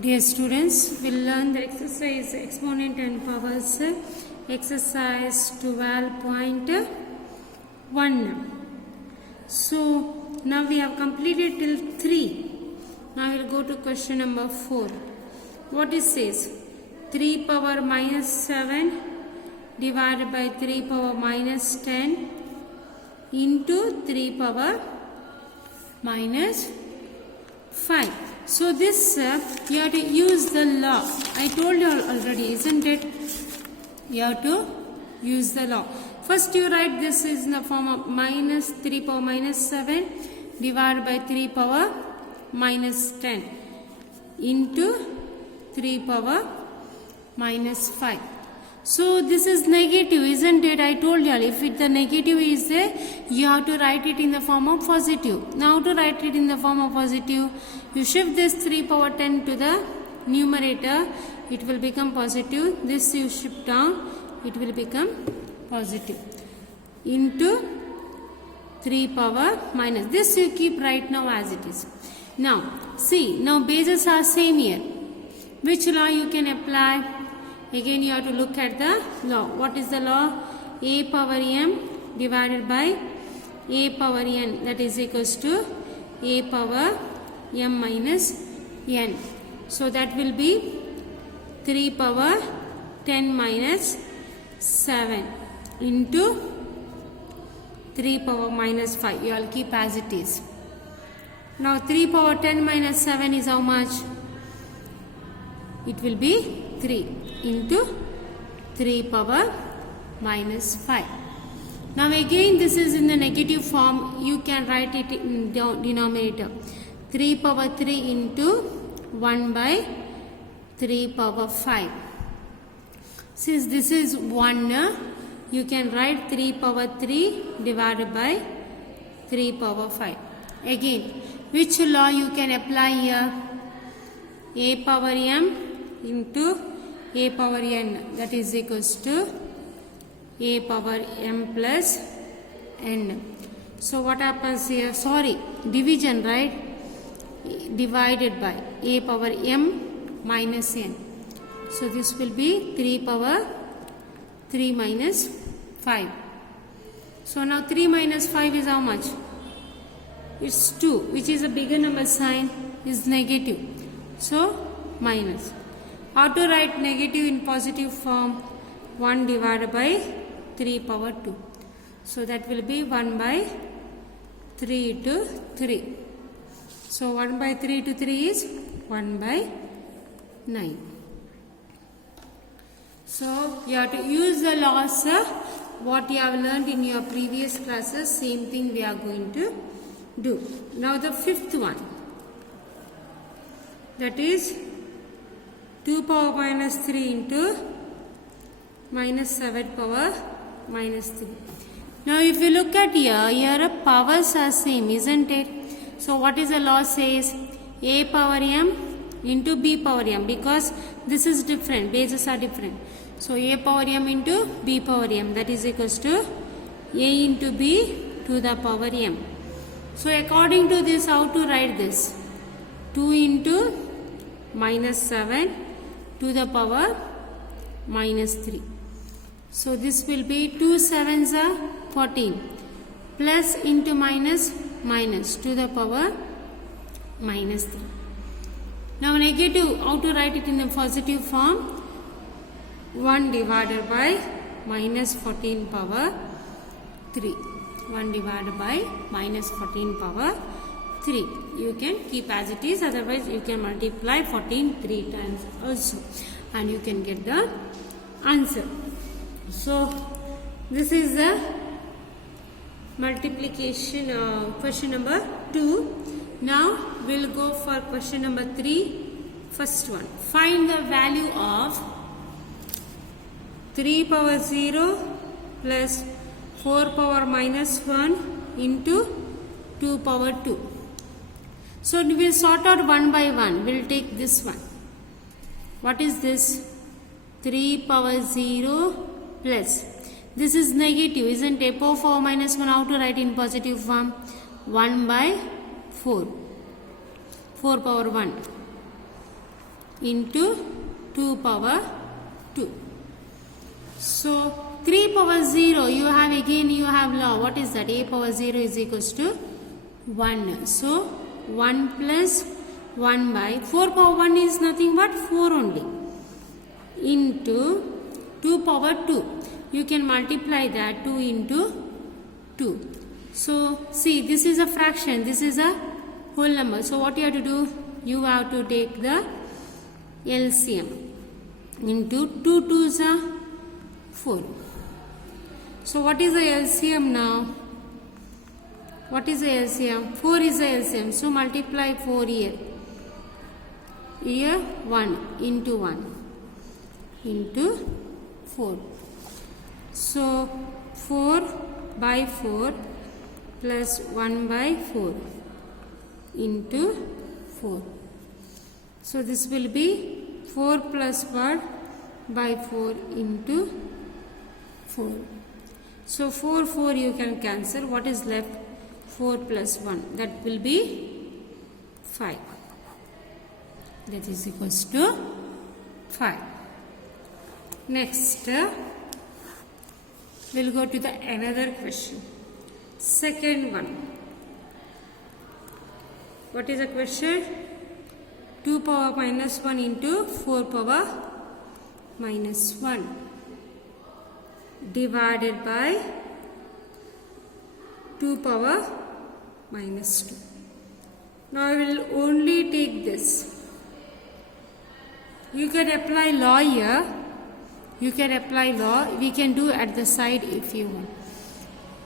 Dear students, we'll learn the exercise exponent and powers, exercise 12.1. So now we have completed till 3. Now we'll go to question number 4. What it says? 3 power minus 7 divided by 3 power minus 10 into 3 power minus 5. So this you have to use the law. I told you already, isn't it? You have to use the law. First you write this is in the form of minus 3 power minus 7 divided by 3 power minus 10 into 3 power minus 5. So this is negative, isn't it? I told you, if the negative is there, you have to write it in the form of positive. Now to write it in the form of positive, you shift this 3 power 10 to the numerator, it will become positive. This you shift down, it will become positive. Into 3 power minus. This you keep right now as it is. Now, see, now bases are same here. Which law you can apply? Again you have to look at the law. What is the law? A power m divided by a power n, that is equals to a power m minus n. So that will be 3 power 10 minus 7 into 3 power minus 5. You all keep as it is. Now 3 power 10 minus 7 is how much? It will be 3 into 3 power minus 5. Now again this is in the negative form. You can write it in denominator. 3 power 3 into 1 by 3 power 5. Since this is 1, you can write 3 power 3 divided by 3 power 5. Again, which law you can apply here? A power m into a power n, that is equals to a power m plus n. So what happens here? Sorry, division, right? Divided by a power m minus n. So this will be 3 power 3 minus 5. So now 3 minus 5 is how much? It's 2, which is a bigger number sign, is negative. So minus. How to write negative in positive form? 1 divided by 3 power 2. So that will be 1 by 3 to 3. So 1 by 3 to 3 is 1 by 9. So you have to use the laws what you have learned in your previous classes. Same thing we are going to do. Now the fifth one, that is 2 power minus 3 into minus 7 power minus 3. Now if you look at here powers are same, isn't it? So what is the law says? A power m into b power m, because this is different, bases are different. So a power m into b power m, that is equals to a into b to the power m. So according to this, how to write this? 2 into minus 7 to the power minus 3. So this will be 2 7s are 14 plus into minus minus to the power minus 3. Now negative, how to write it in a positive form? 1 divided by minus 14 power 3. 1 divided by minus 14 power 3. You can keep as it is, otherwise you can multiply 14 3 times also and you can get the answer. So this is the multiplication question number 2. Now we'll go for question number 3. First one, find the value of 3 power 0 plus 4 power minus 1 into 2 power 2. So we will sort out one by one. We will take this one. What is this? 3 power 0 plus. This is negative, isn't it? 4 minus 1, how to write in positive form? 1 by 4. 4 power 1. into 2 power 2. So 3 power 0, you have law. What is that? A power 0 is equals to 1. So 1 plus 1 by 4 power 1 is nothing but 4 only, into 2 power 2. You can multiply that 2 into 2. So see, this is a fraction, this is a whole number. So what you have to do? You have to take the LCM. Into 2 2s are 4. So what is the LCM now? What is the LCM? 4 is the LCM. So multiply 4 here. Here 1 into 1 into 4. So 4 by 4 plus 1 by 4 into 4. So this will be 4 plus 1 by 4 into 4. So 4 4 you can cancel. What is left? 4 plus 1. That will be 5. That is equals to 5. Next, we'll go to the another question. Second one. What is the question? 2 power minus 1 into 4 power minus 1 divided by 2 power minus 2. Now I will only take this. You can apply law here. You can apply law. We can do at the side if you want.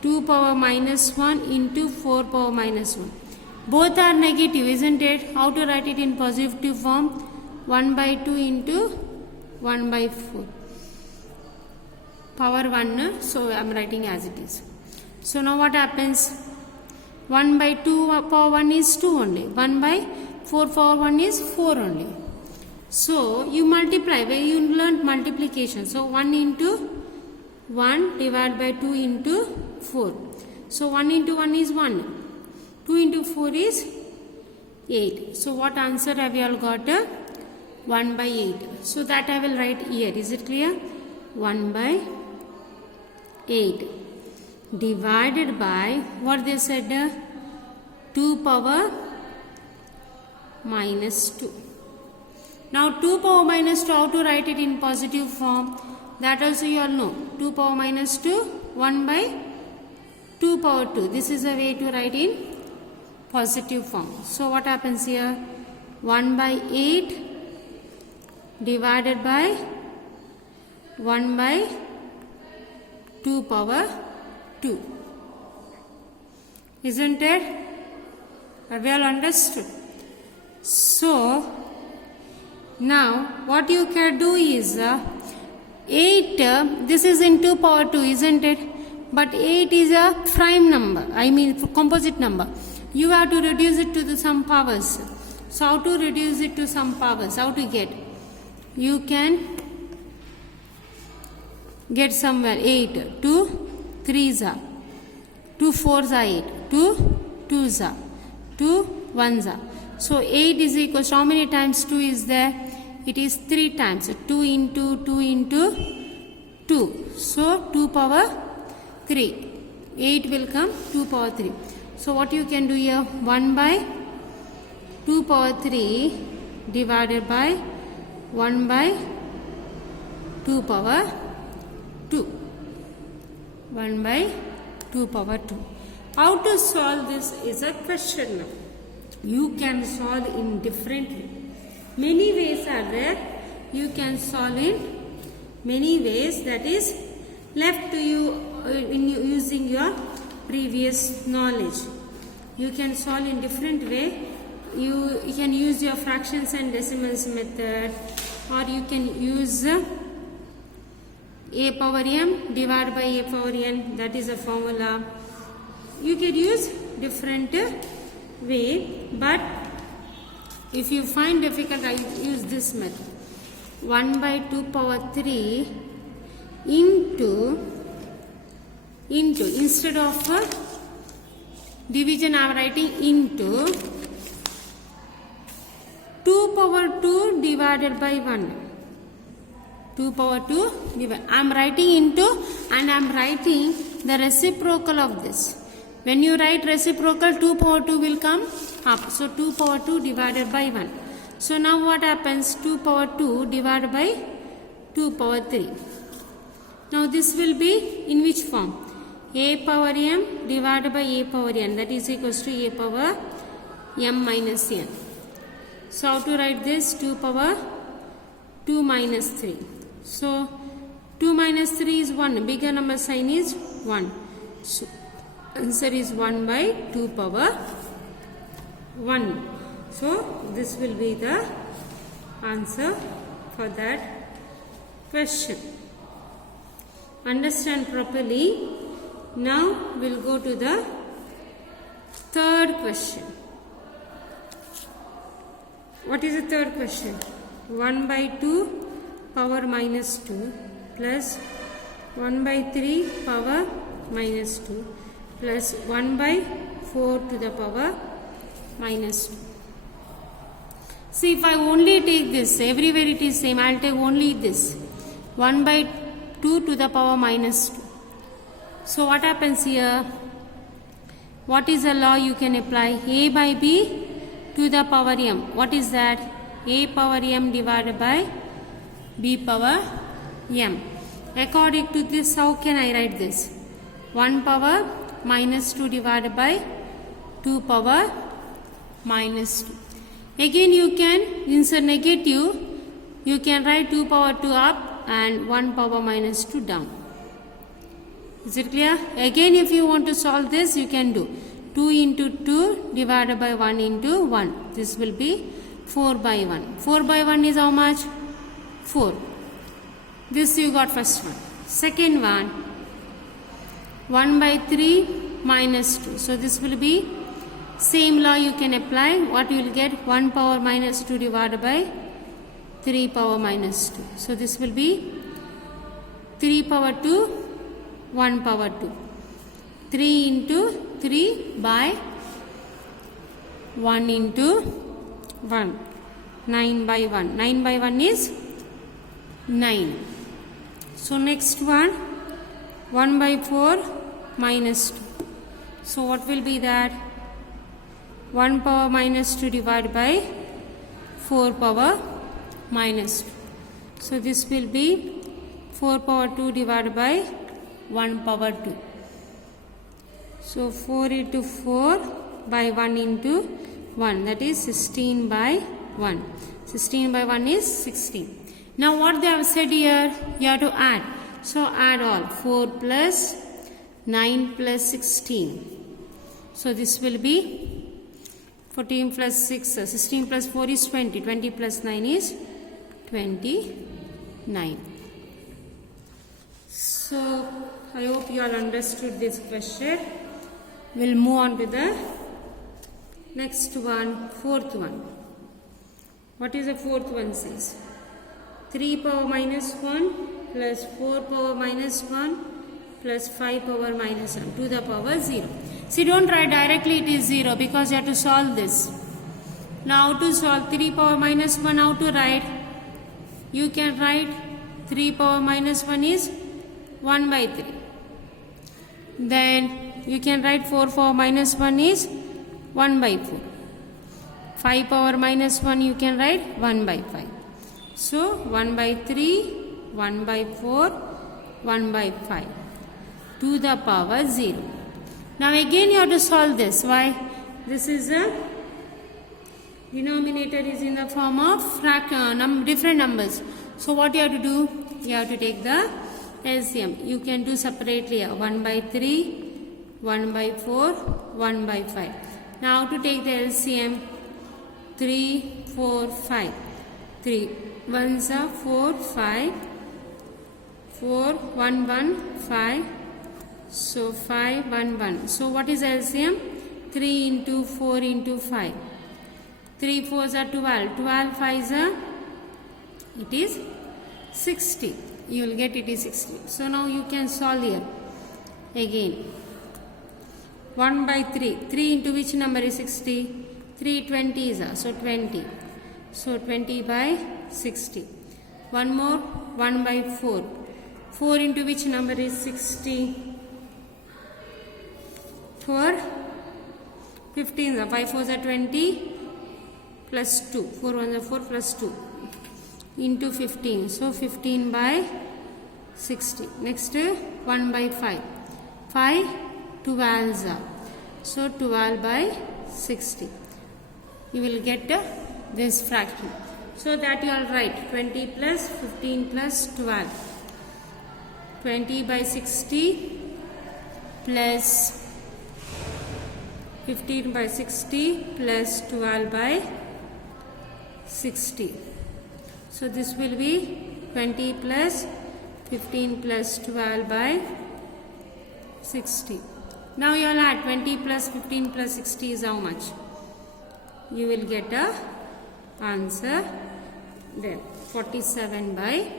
2 power minus 1 into 4 power minus 1. Both are negative, isn't it? How to write it in positive form? 1 by 2 into 1 by 4. Power 1, so I am writing as it is. So now what happens? 1 by 2 power 1 is 2 only. 1 by 4 power 1 is 4 only. So you multiply, where you learned multiplication. So 1 into 1 divided by 2 into 4. So 1 into 1 is 1. 2 into 4 is 8. So what answer have you all got? 1 by 8. So that I will write here. Is it clear? 1 by 8 divided by, what they said? 2 power minus 2. Now 2 power minus 2, how to write it in positive form? That also you all know. 2 power minus 2, 1 by 2 power 2. This is a way to write in positive form. So what happens here? 1 by 8 divided by 1 by 2 power 2. Isn't it? Well understood. So now what you can do is 8, this is in 2 power 2, isn't it? But 8 is a prime number, I mean composite number. You have to reduce it to some powers. So how to reduce it to some powers? How to get? You can get somewhere 8, 2 3s are, 2 4s are 8, 2 2s are, 2 1s are. So 8 is equal to how many times 2 is there? It is 3 times. 2 into 2 into 2. So 2 power 3. 8 will come 2 power 3. So what you can do here? 1 by 2 power 3 divided by 1 by 2 power 2. 1 by 2 power 2. How to solve this is a question now. You can solve in different ways. Many ways are there. You can solve in many ways, that is left to you in using your previous knowledge. You can solve in different way. You can use your fractions and decimals method, or you can use a power m divided by a power n, that is a formula. You can use different way, but if you find difficult, I use this method. 1 by 2 power 3 into instead of division I am writing into 2 power 2 divided by 1. 2 power 2 divided. I am writing into and I am writing the reciprocal of this. When you write reciprocal, 2 power 2 will come up. So 2 power 2 divided by 1. So now what happens? 2 power 2 divided by 2 power 3. Now this will be in which form? A power m divided by a power n, that is equals to a power m minus n. So how to write this? 2 power 2 minus 3. So 2 minus 3 is 1. Bigger number sign is 1. So answer is 1 by 2 power 1. So this will be the answer for that question. Understand properly. Now we'll go to the third question. What is the third question? 1 by 2 power minus 2 plus 1 by 3 power minus 2 plus 1 by 4 to the power minus 2. See, if I only take this, everywhere it is same, I will take only this. 1 by 2 to the power minus 2. So what happens here? What is the law you can apply? A by B to the power m. What is that? A power m divided by B power m. According to this, how can I write this? 1 power minus 2 divided by 2 power minus 2. Again you can insert negative. You can write 2 power 2 up and 1 power minus 2 down. Is it clear? Again if you want to solve this, you can do 2 into 2 divided by 1 into 1. This will be 4 by 1. 4 by 1 is how much? 4. This you got first one. Second one, 1 by 3 minus 2. So this will be same law you can apply. What you will get? 1 power minus 2 divided by 3 power minus 2. So this will be 3 power 2, 1 power 2. 3 into 3 by 1 into 1. 9 by 1. 9 by 1 is 9. So next one, 1 by 4 minus 2. So what will be that? 1 power minus 2 divided by 4 power minus 2. So this will be 4 power 2 divided by 1 power 2. So 4 into 4 by 1 into 1, that is 16 by 1. 16 by 1 is 16. Now what they have said here, you have to add. So add all. 4 plus 9 plus 16. So this will be 14 plus 6, 16 plus 4 is 20. 20 plus 9 is 29. So I hope you all understood this question. We'll move on to the next one, fourth one. What is the fourth one says? 3 power minus 1 plus 4 power minus 1 plus 5 power minus 1 to the power 0. See, don't write directly it is 0 because you have to solve this. Now how to solve 3 power minus 1, how to write? You can write 3 power minus 1 is 1 by 3. Then you can write 4 power minus 1 is 1 by 4. 5 power minus 1 you can write 1 by 5. So 1 by 3, 1 by 4, 1 by 5 to the power 0. Now again you have to solve this. Why? This is a denominator is in the form of different numbers. So what you have to do? You have to take the LCM. You can do separately. 1 by 3, 1 by 4, 1 by 5. Now to take the LCM. 3, 4, 5. 3 ones are 4, 5. 4, 1, 1, 5. So 5, 1, 1. So what is LCM? 3 into 4 into 5. 3 4s are 12. 12 5s are, it is 60. You will get it is 60. So now you can solve here. Again. 1 by 3. 3 into which number is 60? 3 20s are. So 20. So 20 by 60. One more, 1 by 4. 4 into which number is 60? 4, 15, 5 4s are 20 plus 2. 4 1s are 4 plus 2 into 15. So 15 by 60. Next 1 by 5. 5 12s. So 12 by 60. You will get this fraction. So that you will write 20 plus 15 plus 12. 20 by 60 plus 15 by 60 plus 12 by 60. So this will be 20 plus 15 plus 12 by 60. Now you will add 20 plus 15 plus 60 is how much? You will get a answer there, 47 by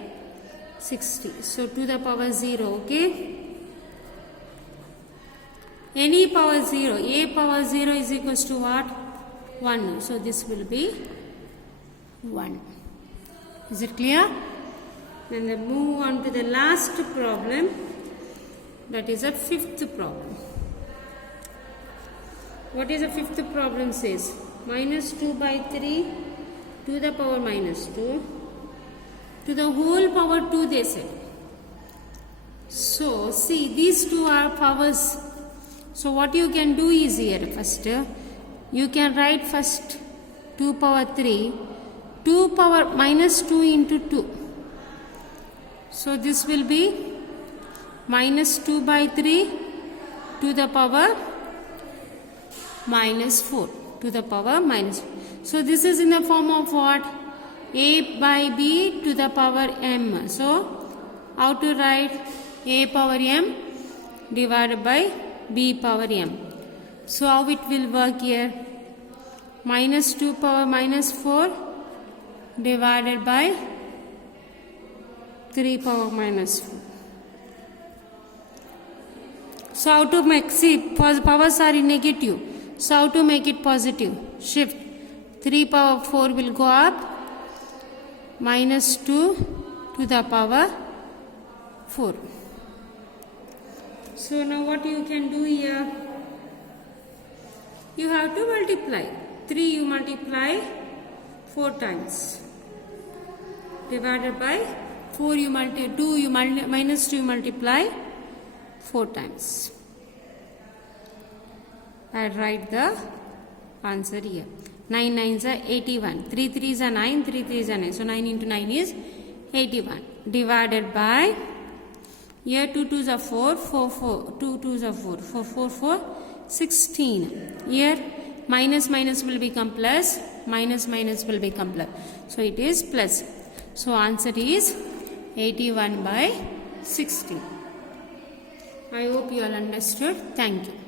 60. So to the power 0, okay? Any power 0, a power 0 is equals to what? 1. So this will be 1. Is it clear? Then we move on to the last problem. That is a fifth problem. What is the fifth problem says? Minus 2 by 3 to the power minus 2 to the whole power 2 they said. So see, these two are powers. So what you can do is here first, you can write first 2 power 3, 2 power minus 2 into 2. So this will be minus 2 by 3 to the power minus 4 to the power minus. So this is in the form of what? A by B to the power m. So how to write? A power m divided by B power m. So how it will work here? Minus 2 power minus 4 divided by 3 power minus 4. So how to make, see, powers are in negative. So how to make it positive? Shift. 3 power 4 will go up. Minus 2 to the power 4. So now what you can do here? You have to multiply. 3 you multiply 4 times. Divided by 4 you multiply, 2 you multiply, minus 2 you multiply 4 times. I write the answer here. 9 9s are 81. 3 3s are 9. 3 3s are 9. So 9 into 9 is 81. Divided by, here 2 2s are 4. 4 4. 2 2s are 4. 4 4 4. 16. Here minus minus will become plus. Minus minus will become plus. So it is plus. So answer is 81 by 16. I hope you all understood. Thank you.